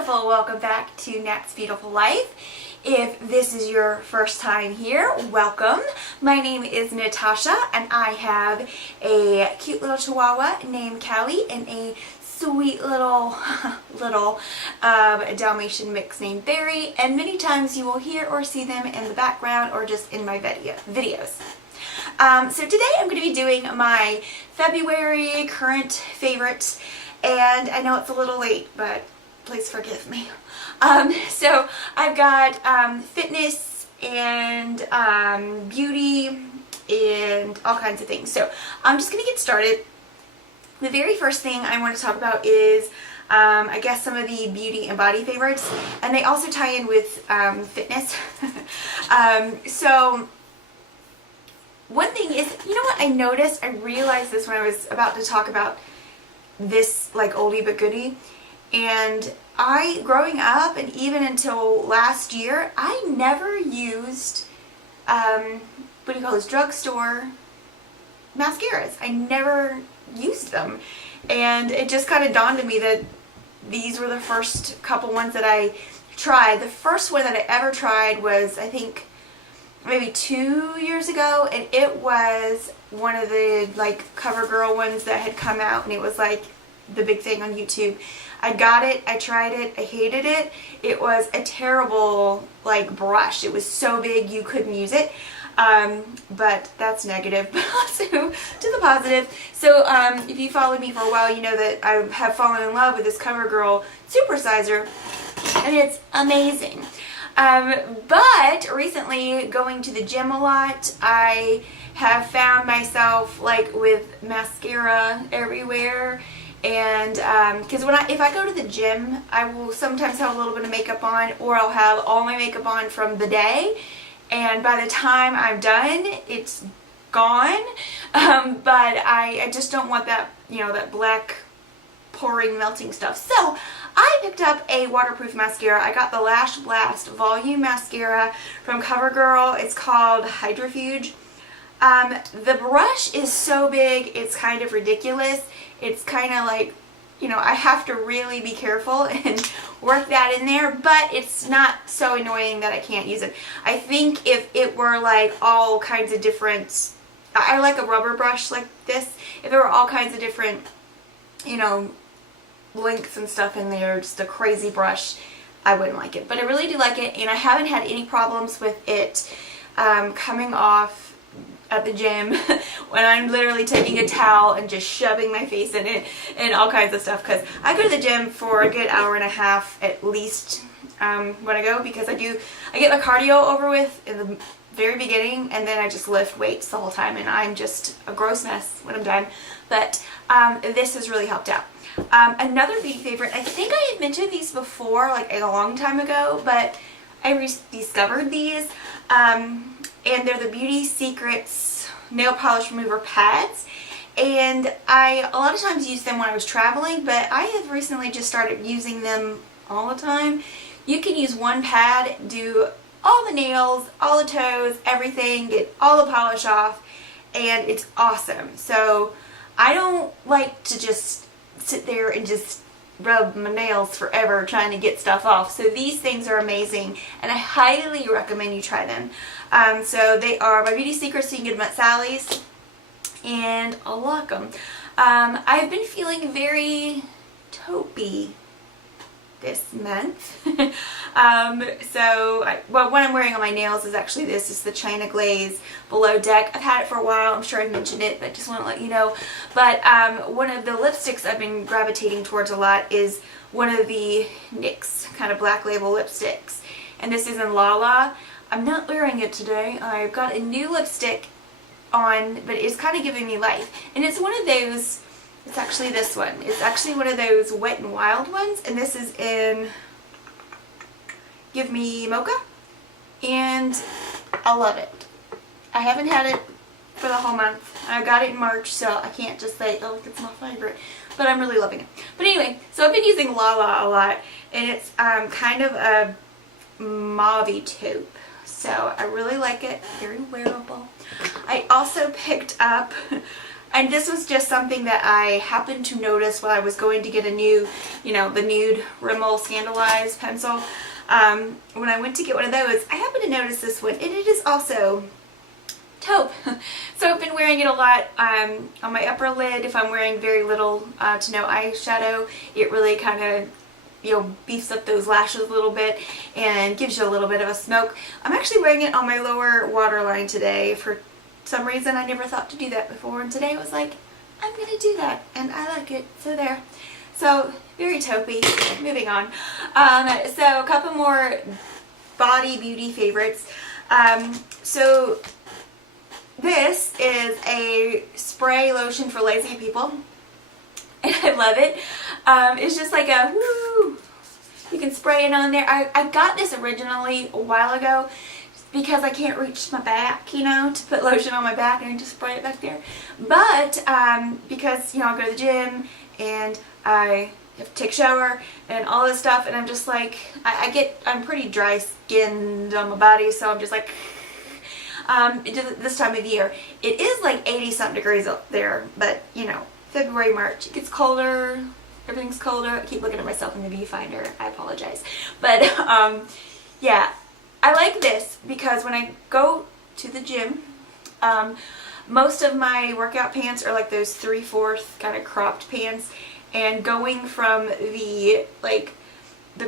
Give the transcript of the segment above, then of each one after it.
beautiful, welcome back to Nat's Beautiful Life. If this is your first time here, welcome. My name is Natasha and I have a cute little chihuahua named Callie and a sweet little Dalmatian mix named Barry, and many times you will hear or see them in the background or just in my videos. So today I'm going to be doing my February current favorites, and I know it's a little late, but please forgive me. So I've got fitness and beauty and all kinds of things. So I'm just going to get started. The very first thing I want to talk about is I guess some of the beauty and body favorites, and they also tie in with fitness. So one thing is, you know what I noticed? I realized this when I was about to talk about this like oldie but goodie, and growing up and even until last year, I never used what do you call those, drugstore mascaras. I never used them, and it just kind of dawned on me that these were the first couple ones that I tried. The first one that I ever tried was, I think, maybe 2 years ago, and it was one of the like CoverGirl ones that had come out, and it was like the big thing on YouTube. I got it, I tried it, I hated it. It was a terrible like brush. It was so big you couldn't use it. But that's negative. But also to the positive. So if you followed me for a while, you know that I have fallen in love with this CoverGirl supersizer, and it's amazing. But recently, going to the gym a lot, I have found myself like with mascara everywhere. And because if I go to the gym, I will sometimes have a little bit of makeup on, or I'll have all my makeup on from the day, and by the time I'm done, it's gone. But I just don't want that, you know, that black pouring melting stuff. So I picked up a waterproof mascara. I got the Lash Blast Volume Mascara from CoverGirl. It's called Hydrofuge. The brush is so big, it's kind of ridiculous. It's kind of like, you know, I have to really be careful and work that in there, but it's not so annoying that I can't use it. I think if it were like all kinds of different, I like a rubber brush like this. If there were all kinds of different, you know, lengths and stuff in there, just a crazy brush, I wouldn't like it. But I really do like it, and I haven't had any problems with it coming off at the gym when I'm literally taking a towel and just shoving my face in it and all kinds of stuff, because I go to the gym for a good hour and a half at least when I go, because I get my cardio over with in the very beginning, and then I just lift weights the whole time, and I'm just a gross mess when I'm done. But this has really helped out. Another beauty favorite, I think I had mentioned these before like a long time ago, but I rediscovered these, and they're the Beauty Secrets nail polish remover pads, and I a lot of times use them when I was traveling, but I have recently just started using them all the time. You can use one pad, do all the nails, all the toes, everything, get all the polish off, and it's awesome. So I don't like to just sit there and just rub my nails forever trying to get stuff off. So these things are amazing, and I highly recommend you try them. So they are by Beauty Secrets, so you can get them at Sally's, and I like them. I've been feeling very taupey this month. Well, what I'm wearing on my nails is actually this. It's the China Glaze Below Deck. I've had it for a while. I'm sure I've mentioned it, but just want to let you know. But one of the lipsticks I've been gravitating towards a lot is one of the NYX kind of black label lipsticks, and this is in Lala. I'm not wearing it today. I've got a new lipstick on, but it's kind of giving me life, and it's one of those. It's actually this one. It's actually one of those Wet n Wild ones, and this is in Give Me Mocha, and I love it. I haven't had it for the whole month. I got it in March, so I can't just say, oh, it's my favorite, but I'm really loving it. But anyway, so I've been using Lala a lot, and it's kind of a mauve taupe, so I really like it. Very wearable. I also picked up And this was just something that I happened to notice while I was going to get a new, the Nude Rimmel Scandalized pencil. When I went to get one of those, I happened to notice this one, and it is also taupe. So I've been wearing it a lot on my upper lid. If I'm wearing very little to no eyeshadow, it really kind of beefs up those lashes a little bit and gives you a little bit of a smoke. I'm actually wearing it on my lower waterline today. For some reason I never thought to do that before, and today I was like, I'm gonna do that, and I like it, so there. So very taupey. Moving on. So a couple more body beauty favorites. So this is a spray lotion for lazy people, and I love it. It's just like a woo. You can spray it on there. I got this originally a while ago because I can't reach my back, to put lotion on my back, and I just spray it back there. But because I'll go to the gym and I have to take a shower and all this stuff, and I'm just like I'm pretty dry skinned on my body, so I'm just like this time of year. It is like 80 something degrees up there, but February, March, it gets colder, everything's colder. I keep looking at myself in the viewfinder, I apologize. But yeah, I like this because when I go to the gym, most of my workout pants are like those 3/4 kind of cropped pants, and going from the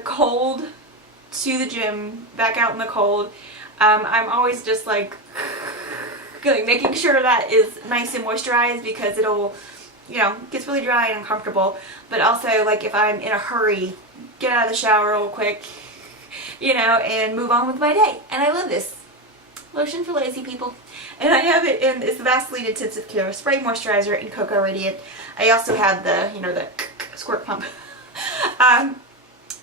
cold to the gym, back out in the cold, I'm always just like making sure that is nice and moisturized, because it'll, gets really dry and uncomfortable. But also, like, if I'm in a hurry, get out of the shower real quick, and move on with my day. And I love this lotion for lazy people. And I have it in, it's the Vaseline Intensive Care Spray Moisturizer in Cocoa Radiant. I also have the, the squirt pump.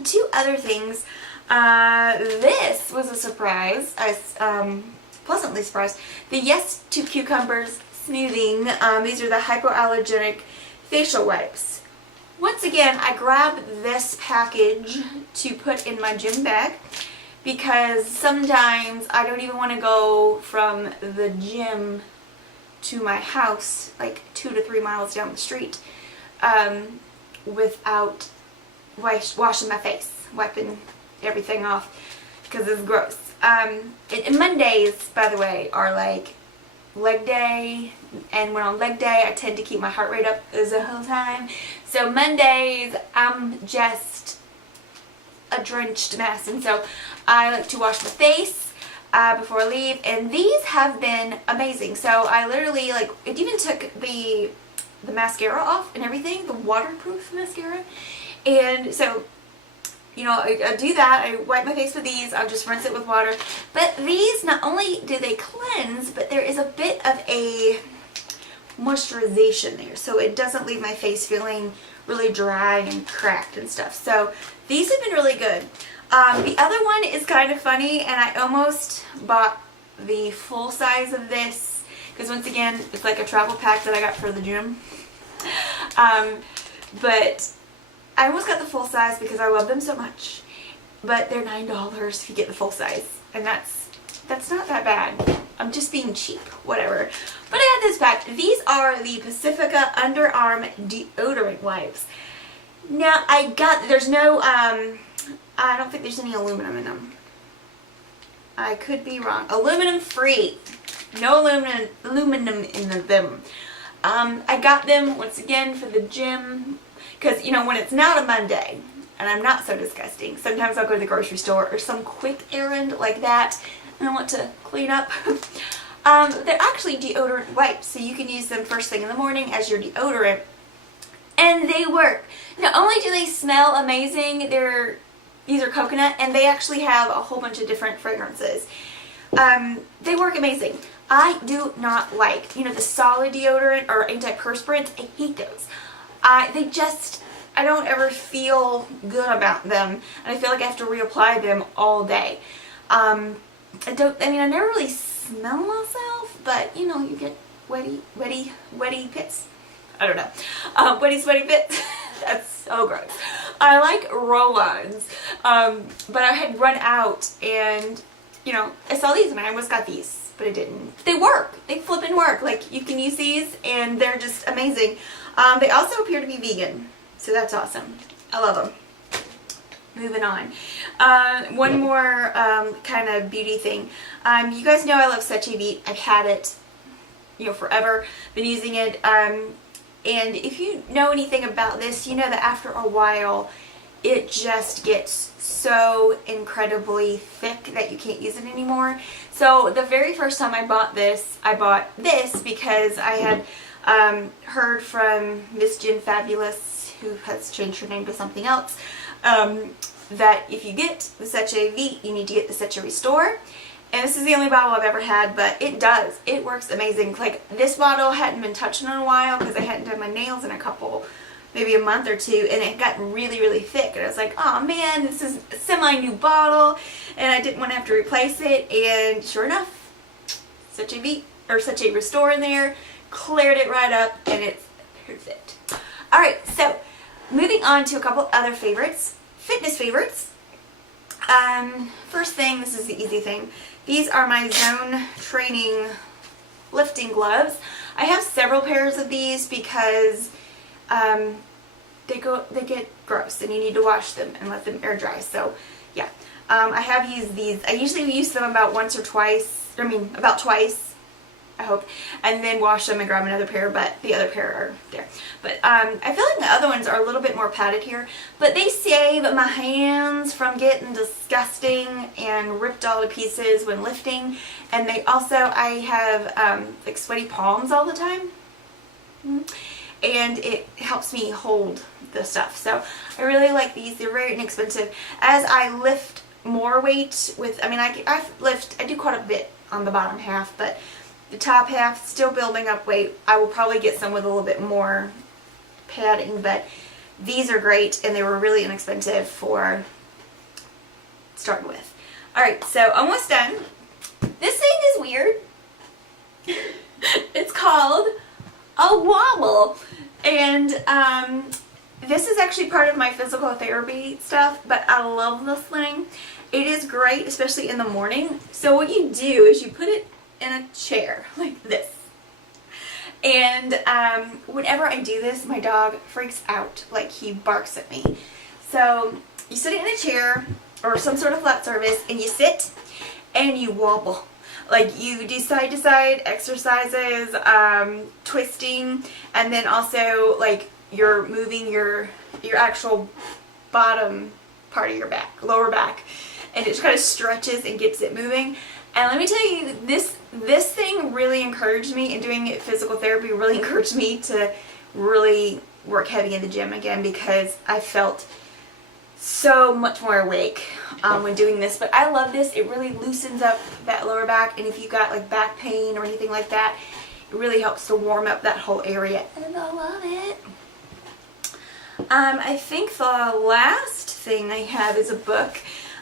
Two other things. This was a surprise. I was pleasantly surprised. The Yes to Cucumbers Smoothing. These are the hypoallergenic facial wipes. Once again, I grabbed this package to put in my gym bag because sometimes I don't even want to go from the gym to my house, like 2 to 3 miles down the street, without washing my face, wiping everything off, because it's gross. And Mondays, by the way, are like leg day, and when on leg day I tend to keep my heart rate up the whole time. So Mondays I'm just a drenched mess, and so I like to wash my face before I leave, and these have been amazing. So I literally, like, it even took the mascara off and everything, the waterproof mascara. And so I do that. I wipe my face with these. I'll just rinse it with water. But these, not only do they cleanse, but there is a bit of a moisturization there, so it doesn't leave my face feeling really dry and cracked and stuff. So these have been really good. The other one is kind of funny, and I almost bought the full size of this because, once again, it's like a travel pack that I got for the gym. But I almost got the full size because I love them so much. But they're $9 if you get the full size, and that's not that bad. I'm just being cheap, whatever. But I got this pack. These are the Pacifica Underarm Deodorant Wipes. Now, there's no, I don't think there's any aluminum in them. I could be wrong. Aluminum free. No aluminum in them. I got them, once again, for the gym. Because, when it's not a Monday, and I'm not so disgusting, sometimes I'll go to the grocery store or some quick errand like that, and I want to clean up. They're actually deodorant wipes, so you can use them first thing in the morning as your deodorant. And they work. Not only do they smell amazing, these are coconut, and they actually have a whole bunch of different fragrances. They work amazing. I do not like, the solid deodorant or antiperspirants. I hate those. I don't ever feel good about them, and I feel like I have to reapply them all day. I never really smell myself, but you get wetty pits. I don't know. Wetty, sweaty pits. That's so gross. I like roll-ons, but I had run out, and I saw these and I almost got these. but I didn't. They work. They flippin' work. Like, you can use these and they're just amazing. They also appear to be vegan, so that's awesome. I love them. Moving on. One more kind of beauty thing. You guys know I love Seche Vite. I've had it, forever. Been using it. And if you know anything about this, you know that after a while, it just gets so incredibly thick that you can't use it anymore. So the very first time I bought this because I had heard from Miss Jen Fabulous, who has changed her name to something else, that if you get the Seche Vite, you need to get the Seche Restore. And this is the only bottle I've ever had, but it does. It works amazing. Like, this bottle hadn't been touched in a while because I hadn't done my nails in maybe a month or two, and it got really, really thick. And I was like, oh man, this is a semi-new bottle, and I didn't want to have to replace it. And sure enough, Seche Vite, or Seche Restore in there, cleared it right up, and it's perfect. Alright, so moving on to a couple other favorites. Fitness favorites. First thing, this is the easy thing. These are my Zone Training lifting gloves. I have several pairs of these because they get gross and you need to wash them and let them air dry. So yeah, I have used these. I usually use them about about twice, I hope, and then wash them and grab another pair, but the other pair are there. But I feel like the other ones are a little bit more padded here, but they save my hands from getting disgusting and ripped all to pieces when lifting. And they also, I have like sweaty palms all the time, and it helps me hold the stuff. So I really like these. They're very inexpensive. As I lift more weight with, I do quite a bit on the bottom half, but the top half, still building up weight. I will probably get some with a little bit more padding, but these are great, and they were really inexpensive for starting with. Alright, so almost done. This thing is weird. It's called a wobble, and this is actually part of my physical therapy stuff, but I love this thing. It is great, especially in the morning. So what you do is you put it in a chair like this, and whenever I do this, my dog freaks out. Like, he barks at me. So you sit it in a chair or some sort of flat surface, and you sit and you wobble. Like, you do side to side exercises, twisting, and then also like you're moving your actual bottom part of your back, lower back, and it just kind of stretches and gets it moving. And let me tell you, this thing really encouraged me, and doing it physical therapy really encouraged me to really work heavy in the gym again, because I felt so much more awake when doing this. But I love this. It really loosens up that lower back, and if you got like back pain or anything like that, it really helps to warm up that whole area, and I love it. I think the last thing I have is a book.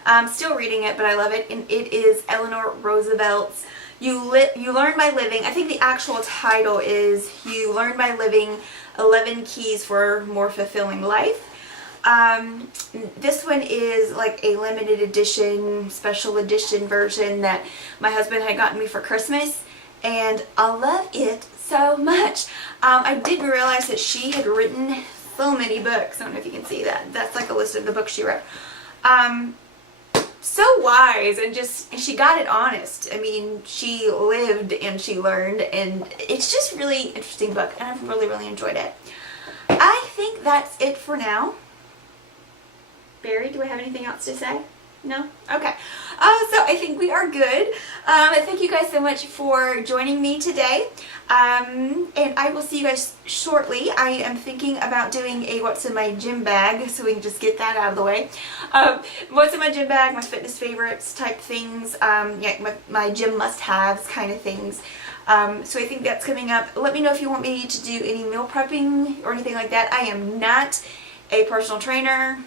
I'm still reading it, but I love it, and it is Eleanor Roosevelt's You Learn by Living. I think the actual title is You Learn by Living, 11 Keys for More Fulfilling Life. This one is like a limited edition, special edition version that my husband had gotten me for Christmas, and I love it so much. I didn't realize that she had written so many books. I don't know if you can see that. That's like a list of the books she wrote. So wise, and she got it honest. I mean, she lived and she learned, and it's just a really interesting book, and I've really, really enjoyed it. I think that's it for now. Barry, do I have anything else to say? No? Okay. So I think we are good. Thank you guys so much for joining me today. And I will see you guys shortly. I am thinking about doing a what's in my gym bag, so we can just get that out of the way. What's in my gym bag, my fitness favorites type things, yeah, my gym must-haves kind of things. So I think that's coming up. Let me know if you want me to do any meal prepping or anything like that. I am not a personal trainer,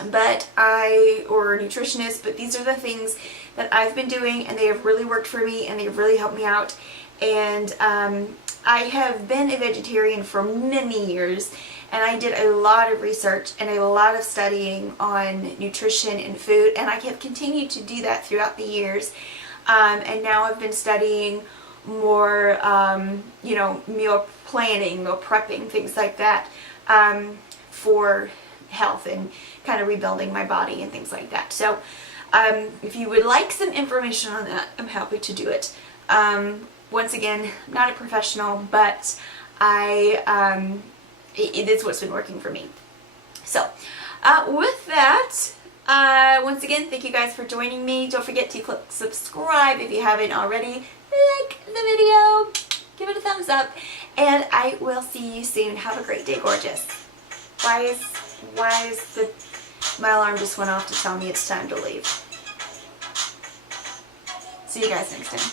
or a nutritionist, but these are the things that I've been doing, and they have really worked for me, and they have really helped me out. And I have been a vegetarian for many years, and I did a lot of research and a lot of studying on nutrition and food, and I have continued to do that throughout the years. And now I've been studying more, you know, meal planning, meal prepping, things like that, for health and kind of rebuilding my body and things like that. So if you would like some information on that, I'm happy to do it. Once again, not a professional, but it is what's been working for me. So with that, once again, thank you guys for joining me. Don't forget to click subscribe if you haven't already. Like the video, give it a thumbs up, and I will see you soon. Have a great day, gorgeous. Why is my alarm just went off to tell me it's time to leave. See you guys next time.